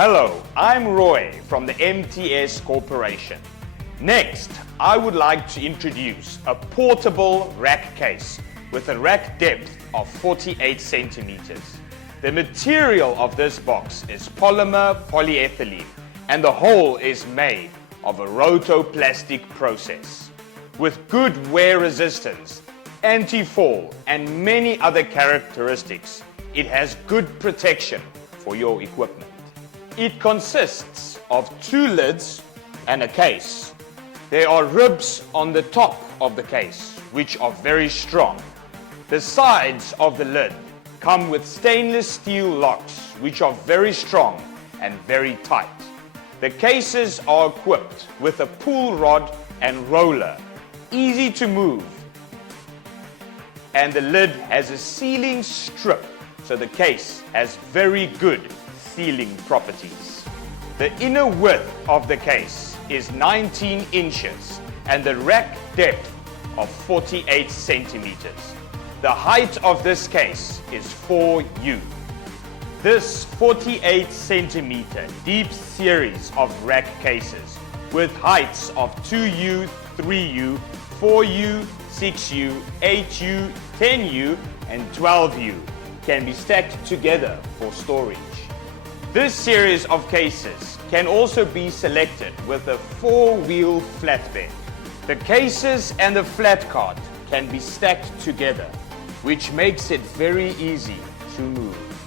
Hello, I'm Roy from the MTS Corporation. Next, I would like to introduce a portable rack case with a rack depth of 48 centimeters. The material of this box is polymer polyethylene and the whole is made of a rotoplastic process. With good wear resistance, anti-fall and many other characteristics, it has good protection for your equipment. It consists of 2 lids and a case. There are ribs on the top of the case, which are very strong. The sides of the lid come with stainless steel locks, which are very strong and very tight. The cases are equipped with a pull rod and roller, easy to move. And the lid has a sealing strip, so the case has very good sealing properties. The inner width of the case is 19 inches and the rack depth of 48 centimeters. The height of this case is 4U. This 48 centimeter deep series of rack cases with heights of 2U, 3U, 4U, 6U, 8U, 10U and 12U can be stacked together for storage. This series of cases can also be selected with a 4-wheel flatbed. The cases and the flat cart can be stacked together, which makes it very easy to move.